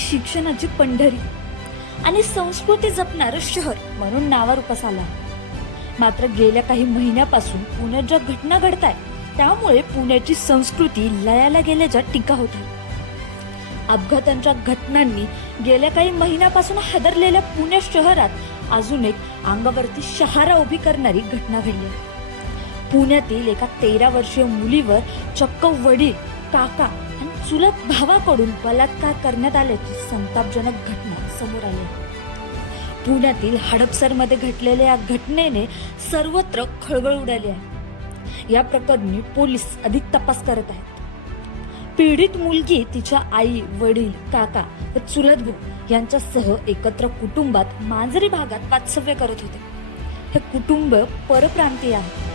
शिक्षणाची पंढरी आणि संस्कृती जपणारं शहर म्हणून नावारूपास आला मात्र गेल्या काही महिन्यापासून पुण्यात ज्या घटना घडत आहेत त्यामुळे पुण्याची संस्कृती लयाला गेल्याच्या टीका होत आहे अपघातांच्या घटनांनी गेल्या काही महिन्यापासून हादरलेल्या पुणे शहरात अजून एक अंगावरती शहारा उभी करणारी घटना घडली आहे. पुण्यातील एका तेरा वर्षीय मुलीवर चक्क वडील काका चुलत भावाकडून बलात्कार करण्यात आल्याची संतापजनक घटना समोर आली पुण्यातील हडपसरमध्ये घडलेल्या या घटनेने सर्वत्र खळबळ उडाली आहे. या प्रकरणी पोलीस अधिक तपास करत आहेत. पीडित मुलगी तिच्या आई वडील काका व चुलत भाऊ यांच्यासह एकत्र कुटुंबात मांजरी भागात वास्तव्य करत होते. हे कुटुंब परप्रांतीय आहे.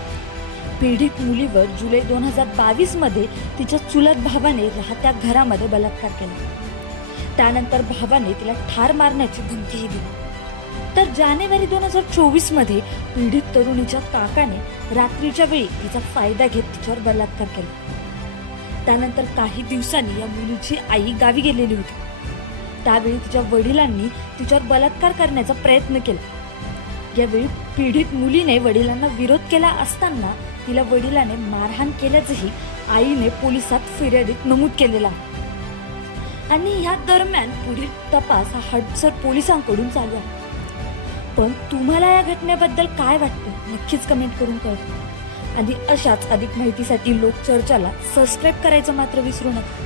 पीडित मुलीवर जुलै दोन हजार बावीसमध्ये तिच्या चुलत भावाने राहत्या घरामध्ये बलात्कार केला. त्यानंतर भावाने तिला ठार मारण्याची धमकीही दिली. तर जानेवारी दोन हजार चोवीसमध्ये पीडित तरुणीच्या काकाने रात्रीच्या वेळी तिचा फायदा घेत तिच्यावर बलात्कार केला. त्यानंतर काही दिवसांनी या मुलीची आई गावी गेलेली होती. त्यावेळी तिच्या वडिलांनी तिच्यावर बलात्कार करण्याचा प्रयत्न केला. यावेळी पीडित मुलीने वडिलांना विरोध केला असताना तिला वडिलाने मारहाण केल्याचंही आईने पोलिसात फिर्यादीत नमूद केलेला आहे. आणि या दरम्यान पुढील तपास हा हडसर पोलिसांकडून चालू आहे. पण तुम्हाला या घटनेबद्दल काय वाटतं? नक्कीच कमेंट करून कळवा. आणि अशाच अधिक माहितीसाठी लोक चर्चाला सबस्क्राईब करायचं मात्र विसरू नका.